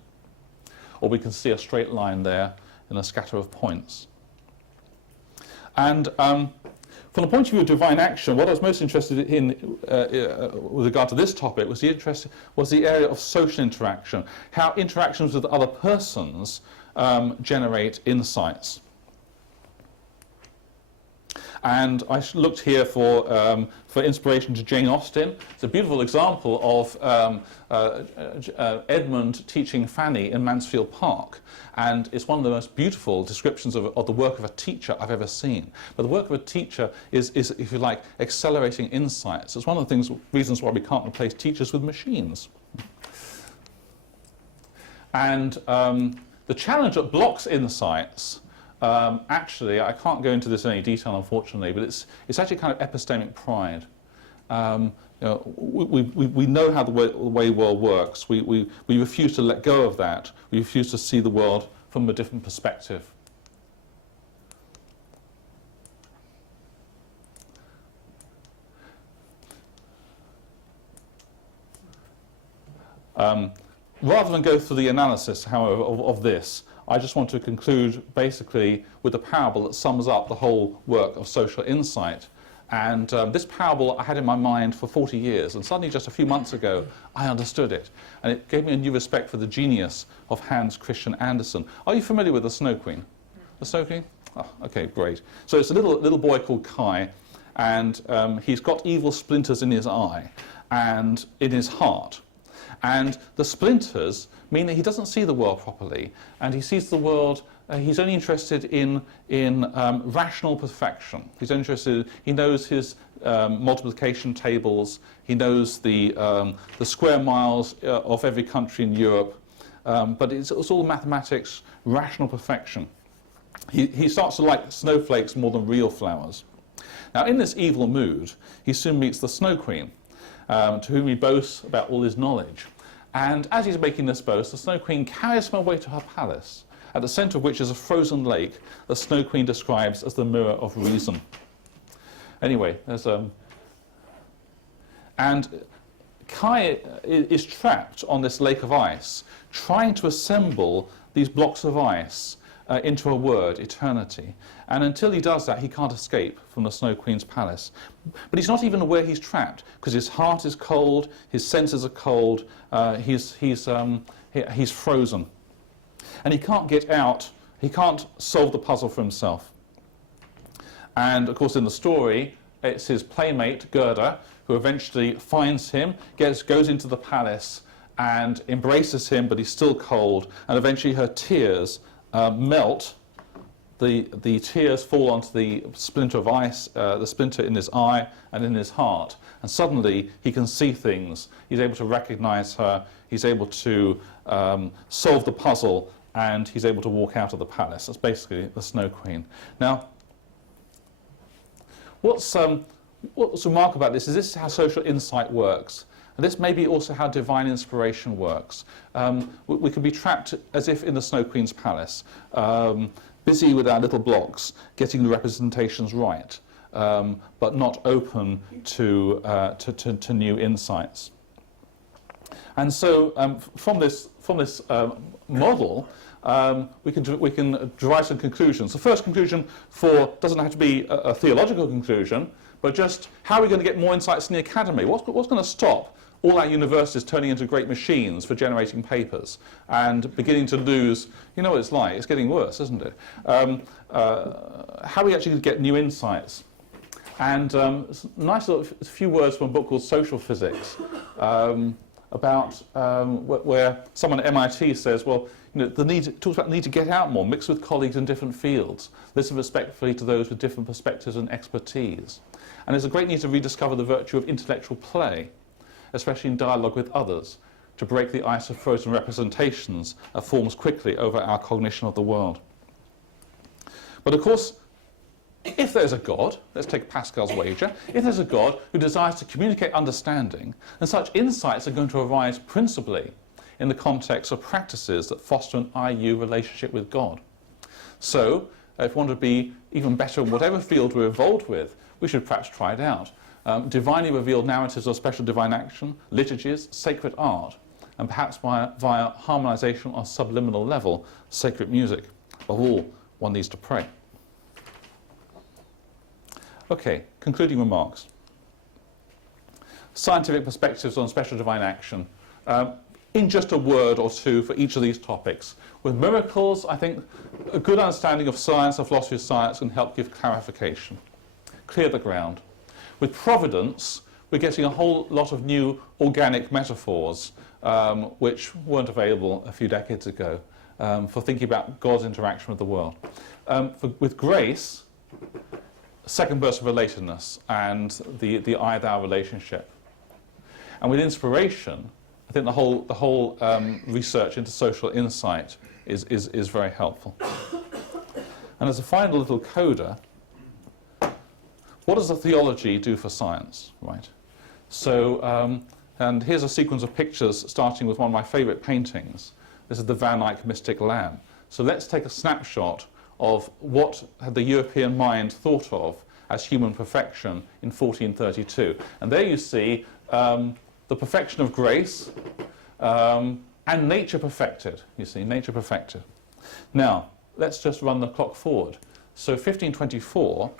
Or we can see a straight line there in a scatter of points. And from the point of view of divine action, what I was most interested in with regard to this topic was the area of social interaction, how interactions with other persons generate insights. And I looked here for inspiration to Jane Austen. It's a beautiful example of Edmund teaching Fanny in Mansfield Park. And it's one of the most beautiful descriptions of the work of a teacher I've ever seen. But the work of a teacher is, if you like, accelerating insights. It's one of the reasons why we can't replace teachers with machines. And the challenge that blocks insights, actually, I can't go into this in any detail, unfortunately, but it's actually kind of epistemic pride. You know, we know how the way world works. We refuse to let go of that. We refuse to see the world from a different perspective. Rather than go through the analysis, however, of this, I just want to conclude basically with a parable that sums up the whole work of social insight. And this parable I had in my mind for 40 years, and suddenly just a few months ago I understood it. And it gave me a new respect for the genius of Hans Christian Andersen. Are you familiar with the Snow Queen? The Snow Queen? Oh, okay, great. So it's a little boy called Kai, and he's got evil splinters in his eye and in his heart. And the splinters mean that he doesn't see the world properly, and he sees the world, he's only interested in rational perfection. He's interested, he knows his multiplication tables, he knows the square miles of every country in Europe, but it's all mathematics, rational perfection. He starts to like snowflakes more than real flowers. Now, in this evil mood, he soon meets the Snow Queen, to whom he boasts about all his knowledge. And as he's making this boast, the Snow Queen carries him away to her palace, at the centre of which is a frozen lake the Snow Queen describes as the mirror of reason. Anyway, there's and Kai is trapped on this lake of ice, trying to assemble these blocks of ice into a word, eternity. And until he does that, he can't escape from the Snow Queen's palace. But he's not even aware he's trapped, because his heart is cold, his senses are cold, he's frozen. And he can't get out, he can't solve the puzzle for himself. And of course in the story, it's his playmate, Gerda, who eventually finds him, goes into the palace and embraces him, but he's still cold, and eventually her tears melt. The tears fall onto the splinter of ice, the splinter in his eye and in his heart, and suddenly he can see things. He's able to recognize her, he's able to solve the puzzle, and he's able to walk out of the palace. That's basically the Snow Queen. Now, what's remarkable about this is how social insight works. And this may be also how divine inspiration works. We can be trapped as if in the Snow Queen's palace, busy with our little blocks, getting the representations right, but not open to new insights. And so from this model, we can derive some conclusions. The first conclusion doesn't have to be a theological conclusion, but just how are we going to get more insights in the academy? What's going to stop all our universities turning into great machines for generating papers and beginning to lose, you know what it's like, it's getting worse, isn't it? How are we actually going to get new insights? And nice little few words from a book called Social Physics, about where someone at MIT says, well, you know, talks about the need to get out more, mix with colleagues in different fields, listen respectfully to those with different perspectives and expertise. And there's a great need to rediscover the virtue of intellectual play, especially in dialogue with others, to break the ice of frozen representations that forms quickly over our cognition of the world. But of course, if there's a God, let's take Pascal's wager, if there's a God who desires to communicate understanding, then such insights are going to arise principally in the context of practices that foster an I-you relationship with God. So, if we want to be even better in whatever field we're involved with, we should perhaps try it out. Divinely revealed narratives of special divine action, liturgies, sacred art, and perhaps via harmonization on a subliminal level, sacred music. Above all, one needs to pray. Okay, concluding remarks. Scientific perspectives on special divine action. In just a word or two for each of these topics. With miracles, I think a good understanding of science, of philosophy of science, can help give clarification, clear the ground. With providence, we're getting a whole lot of new organic metaphors which weren't available a few decades ago for thinking about God's interaction with the world. With grace, second-person relatedness and the I-thou relationship. And with inspiration, I think the whole research into social insight is very helpful. And as a final little coda, what does the theology do for science, right? So, and here's a sequence of pictures starting with one of my favourite paintings. This is the Van Eyck Mystic Lamb. So let's take a snapshot of what had the European mind thought of as human perfection in 1432. And there you see the perfection of grace and nature perfected. You see, nature perfected. Now, let's just run the clock forward. So 1524,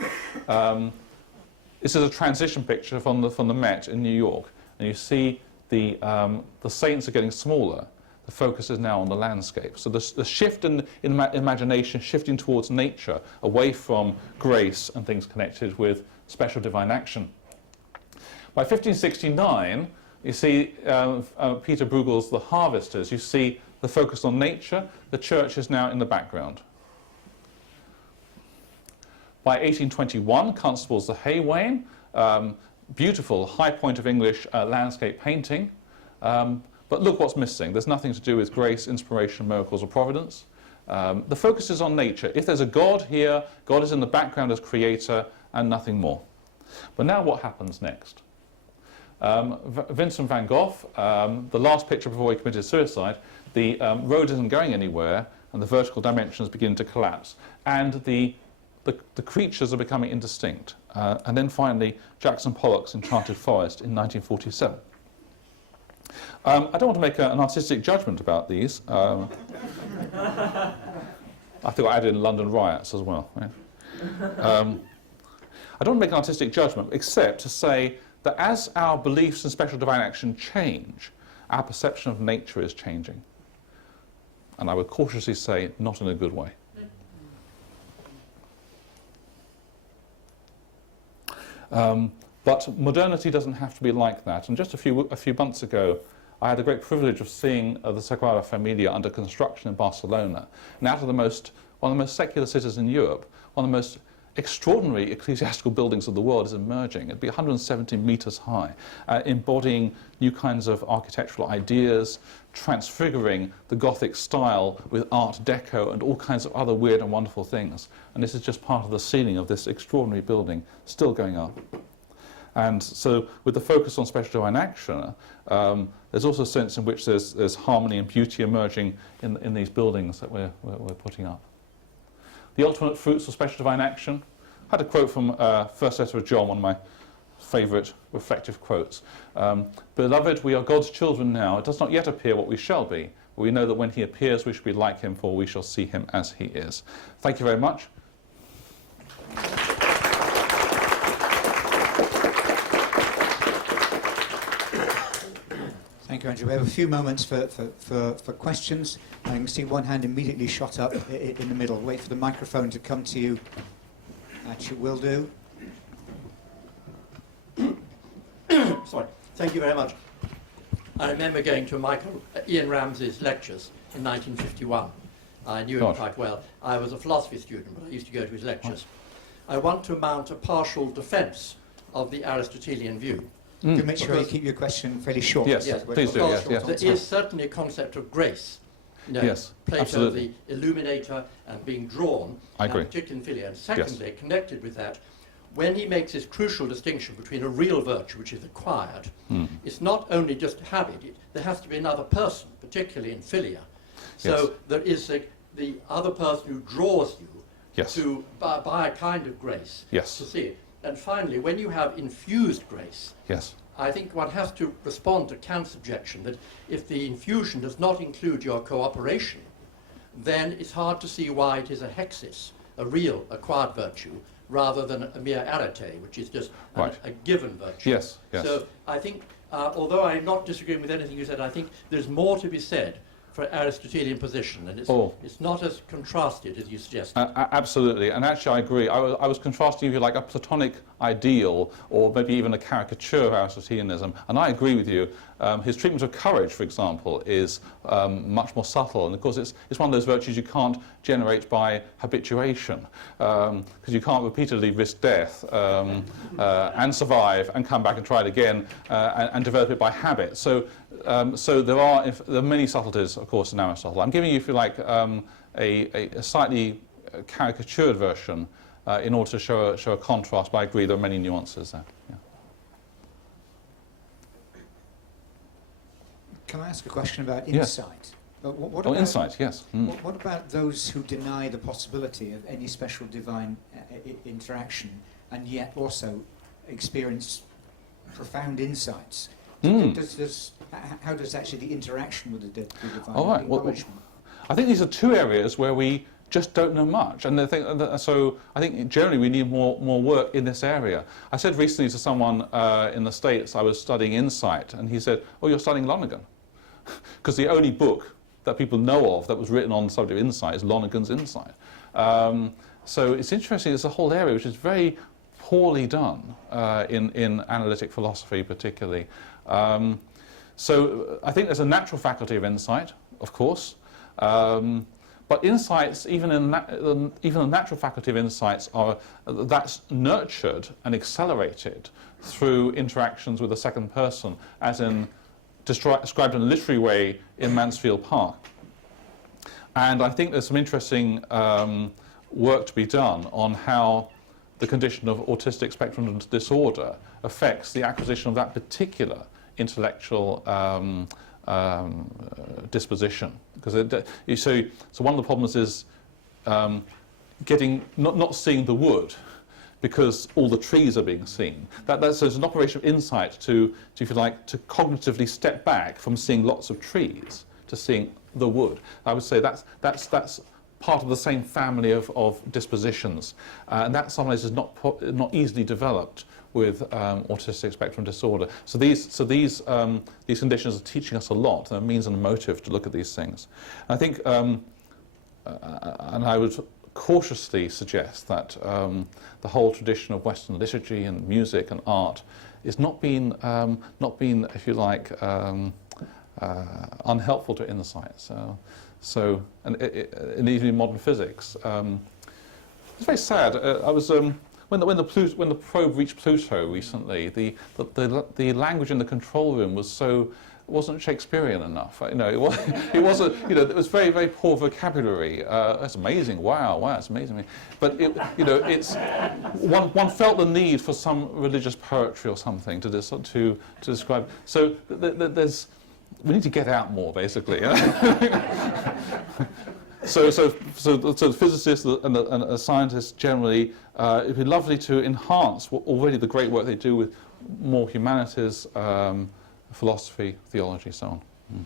this is a transition picture from the Met in New York. And you see the saints are getting smaller. The focus is now on the landscape. So the shift in imagination, shifting towards nature, away from grace and things connected with special divine action. By 1569, you see Peter Bruegel's The Harvesters. You see the focus on nature, the church is now in the background. By 1821, Constable's The Hay Wain, beautiful high point of English landscape painting. But look what's missing. There's nothing to do with grace, inspiration, miracles, or providence. The focus is on nature. If there's a God here, God is in the background as creator and nothing more. But now what happens next? Vincent van Gogh, the last picture before he committed suicide, the road isn't going anywhere and the vertical dimensions begin to collapse. And the creatures are becoming indistinct. And then finally, Jackson Pollock's Enchanted Forest in 1947. I don't want to make an artistic judgment about these. I think I added in London riots as well. Yeah. I don't want to make an artistic judgment, except to say that as our beliefs in special divine action change, our perception of nature is changing. And I would cautiously say, not in a good way. But modernity doesn't have to be like that. And just a few months ago, I had the great privilege of seeing the Sagrada Familia under construction in Barcelona. And out of one of the most secular cities in Europe, one of the most extraordinary ecclesiastical buildings of the world is emerging. It'd be 170 meters high, embodying new kinds of architectural ideas, transfiguring the Gothic style with Art Deco and all kinds of other weird and wonderful things. And this is just part of the ceiling of this extraordinary building, still going up. And so with the focus on special divine action, there's also a sense in which there's harmony and beauty emerging in these buildings that we're putting up. The ultimate fruits of special divine action. I had a quote from First Letter of John, one of my favourite reflective quotes. Beloved, we are God's children now. It does not yet appear what we shall be, but we know that when he appears we shall be like him, for we shall see him as he is. Thank you very much. Thank you, Andrew. We have a few moments for questions. I can see one hand immediately shot up in the middle. Wait for the microphone to come to you. That you will do. Sorry. Thank you very much. I remember going to Ian Ramsey's lectures in 1951. I knew him quite well. I was a philosophy student, but I used to go to his lectures. I want to mount a partial defence of the Aristotelian view. Do make sure you keep your question fairly short. Yes, please do. Yes. There is certainly a concept of grace. You know, yes, Plato, absolutely. the illuminator, and being drawn, I agree. particularly in Philia. And secondly, connected with that, when he makes this crucial distinction between a real virtue, which is acquired, it's not only just habit, there has to be another person, particularly in Philia. So there is the other person who draws you to, by a kind of grace to see it. And finally, when you have infused grace, I think one has to respond to Kant's objection that if the infusion does not include your cooperation, then it's hard to see why it is a hexis, a real acquired virtue, rather than a mere arete, which is just a given virtue. So I think, although I'm not disagreeing with anything you said, I think there's more to be said for Aristotelian position, and it's not as contrasted as you suggested. Absolutely, and actually I agree. I was contrasting, if you like, a Platonic ideal, or maybe even a caricature of Aristotelianism, and I agree with you. His treatment of courage, for example, is much more subtle, and of course it's one of those virtues you can't generate by habituation, because you can't repeatedly risk death and survive and come back and try it again and develop it by habit. So there are many subtleties, of course, in Aristotle. I'm giving you, if you like, a slightly caricatured version in order to show a contrast, but I agree there are many nuances there. Yeah. Can I ask a question about insight? What about, insight, yes. What about those who deny the possibility of any special divine interaction and yet also experience profound insights? How does actually the interaction with the divine encouragement? I think these are two areas where we just don't know much, and so I think generally we need more work in this area. I said recently to someone in the States I was studying insight, and he said, "Oh, you're studying Lonergan," because the only book that people know of that was written on the subject of insight is Lonergan's Insight. So it's interesting. It's a whole area which is very poorly done in analytic philosophy, particularly. So I think there's a natural faculty of insight, of course, but insights, even the natural faculty of insights, that's nurtured and accelerated through interactions with the second person, as in described in a literary way in Mansfield Park. And I think there's some interesting work to be done on how the condition of autistic spectrum disorder affects the acquisition of that particular intellectual disposition. Because so one of the problems is not seeing the wood because all the trees are being seen. So it's an operation of insight to, if you like, to cognitively step back from seeing lots of trees to seeing the wood. I would say that's part of the same family of dispositions, and that sometimes is not easily developed with autistic spectrum disorder. So these conditions are teaching us a lot, and a means and a motive to look at these things. And I think, and I would cautiously suggest that the whole tradition of Western liturgy and music and art is not been, if you like, unhelpful to insight. And even in modern physics, it's very sad. I was when the probe reached Pluto recently, the language in the control room wasn't Shakespearean enough. You know, it wasn't. You know, it was very, very poor vocabulary. That's amazing. Wow, it's amazing. But it's one felt the need for some religious poetry or something to describe. So we need to get out more, basically. So the physicists and the scientists generally, it'd be lovely to enhance already the great work they do with more humanities, philosophy, theology, so on. Thank you.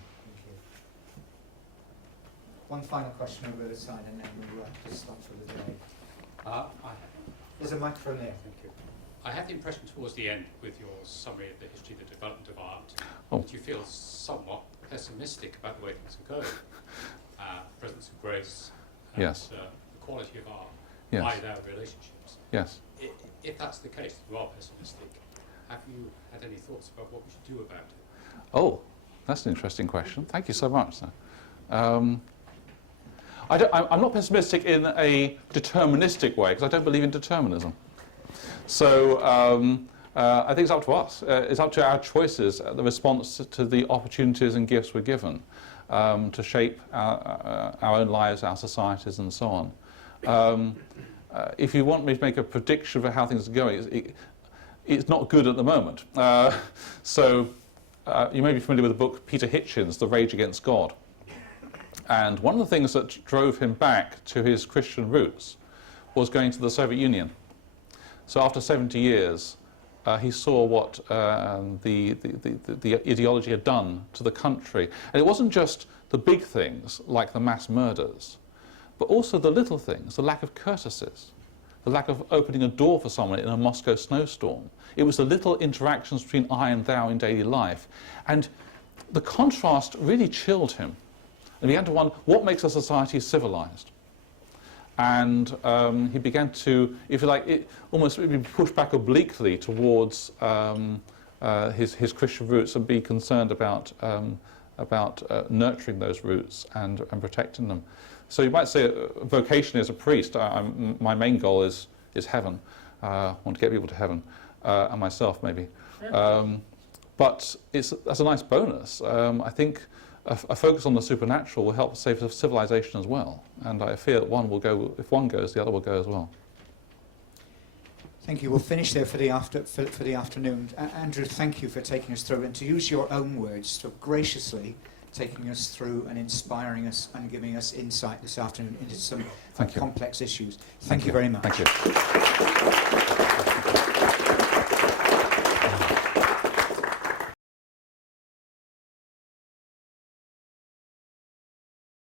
One final question over the side, and then we'll just stop for the day. There's a microphone there. Thank you. I had the impression towards the end, with your summary of the history of the development of art, that you feel somewhat pessimistic about the way things are going. Presence of grace, and yes. The quality of art, yes. by their relationships. Yes. If that's the case, you are pessimistic. Have you had any thoughts about what we should do about it? Oh, that's an interesting question. Thank you so much, sir. I'm not pessimistic in a deterministic way, because I don't believe in determinism. So I think it's up to us. It's up to our choices, the response to the opportunities and gifts we're given to shape our own lives, our societies, and so on. If you want me to make a prediction for how things are going, it's not good at the moment. You may be familiar with the book Peter Hitchens, The Rage Against God. And one of the things that drove him back to his Christian roots was going to the Soviet Union. So after 70 years, he saw what the ideology had done to the country. And it wasn't just the big things, like the mass murders, but also the little things, the lack of courtesies, the lack of opening a door for someone in a Moscow snowstorm. It was the little interactions between I and thou in daily life. And the contrast really chilled him. And he began to wonder, what makes a society civilized? And he began to, if you like, almost push back obliquely towards his Christian roots and be concerned about nurturing those roots and protecting them. So you might say vocation as a priest, my main goal is heaven. I want to get people to heaven, and myself maybe. But that's a nice bonus. I think a focus on the supernatural will help save civilization as well. And I fear that one will go, if one goes, the other will go as well. Thank you. We'll finish there for the afternoon. Andrew, thank you for taking us through, and to use your own words, so graciously taking us through and inspiring us and giving us insight this afternoon into some complex issues. Thank you very much. Thank you.